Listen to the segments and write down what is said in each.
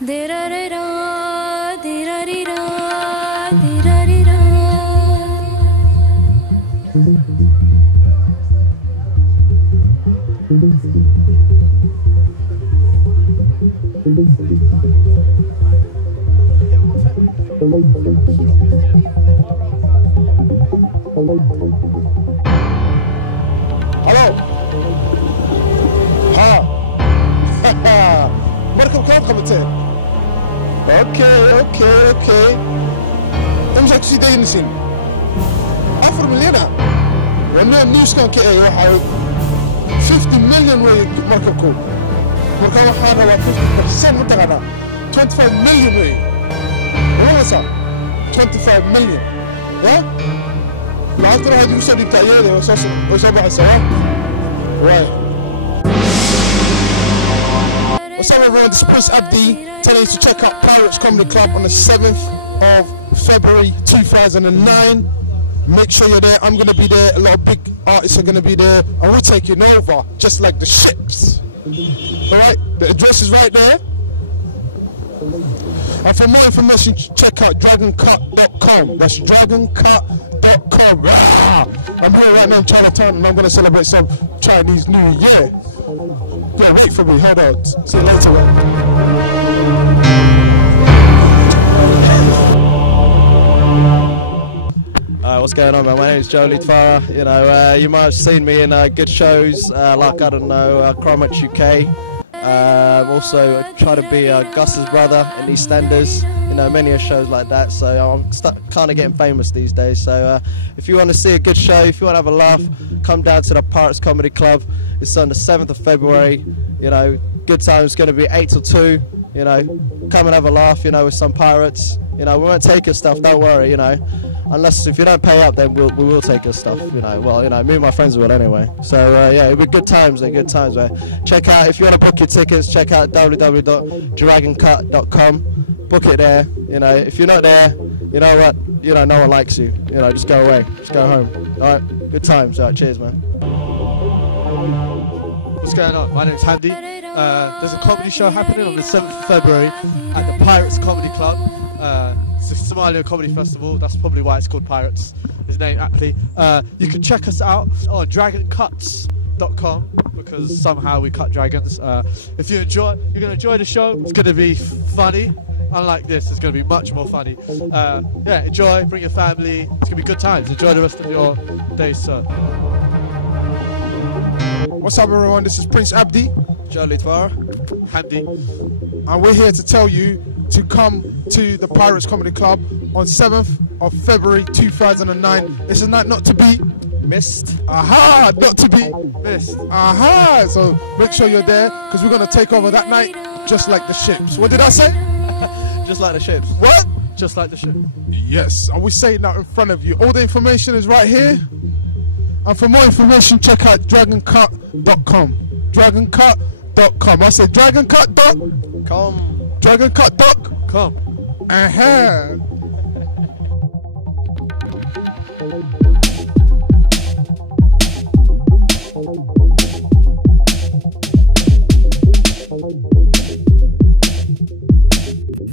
Dee-ra-dee-da, dee-ra-dee-da, dee-ra-dee-da. Hello. Markab kaa qabatee. Okay. Imsa ku sii daynaysin. 4 milyan. Wana newskan ka ay waxa 50 million way markabku. Marka waxa rabaa 50% mutaqana. 25 million way. Wasa 25 million. Yeah? Lacagtana hadii u soo dhigtay iyada oo soo baxaysaa. Right. What's up everyone, this is Prince Abdi, telling you to check out Pirates Comedy Club on the 7th of February 2009. Make sure you're there, I'm going to be there, a lot of big artists are going to be there, and we're taking over, just like the ships. Alright, the address is right there. And for more information, check out dragoncut.com. That's dragoncut.com. I'm here right now in Chinatown and I'm going to celebrate some Chinese New Year. Yeah, wait for me, hold on. See you later, man. What's going on, man? My name is Joe Litfara. You know, you might have seen me in good shows like, I don't know, Cromwich UK. Also, I try to be Gus's brother in EastEnders. You know, many shows like that. So I'm kind of getting famous these days. So if you want to see a good show, if you want to have a laugh, come down to the Pirates Comedy Club. It's on the 7th of February. You know, good time. It's going to be 8 till 2. You know, come and have a laugh. You know, with some pirates. You know, we won't take your stuff. Don't worry. You know, unless if you don't pay up, then we will take your stuff. You know, well, you know, me and my friends will anyway. So yeah, it'll be good times. Good times. Check out, if you want to book your tickets, check out www.dragoncut.com. Book it there. You know, if you're not there, you know what? You know, no one likes you. You know, just go away. Just go home. All right. Good times. All right. Cheers, man. What's going on? My name's Handy. There's a comedy show happening on the 7th of February at the Pirates Comedy Club. It's a Somalia Comedy Festival. That's probably why it's called Pirates. His name aptly. You can check us out on dragoncuts.com because somehow we cut dragons. If you're going to enjoy the show. It's going to be funny. Unlike this, it's going to be much more funny. Yeah, enjoy. Bring your family. It's going to be good times. Enjoy the rest of your day, sir. What's up everyone, this is Prince Abdi, Joe Litfara, Handy, and we're here to tell you to come to the Pirates Comedy Club on 7th of February 2009. It's a night not to be missed. Aha, not to be missed. Aha, so make sure you're there because we're going to take over that night just like the ships. What did I say? Just like the ships. What? Just like the ship. Yes, and we're saying that in front of you. All the information is right here. And for more information, check out dragoncut.com. Dragoncut.com. I said dragoncut.com. Dragoncut.com.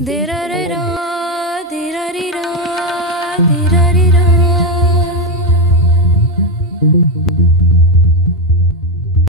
Dee-ra-dee-da, dee-ra-dee-da, dee-ra-dee-da.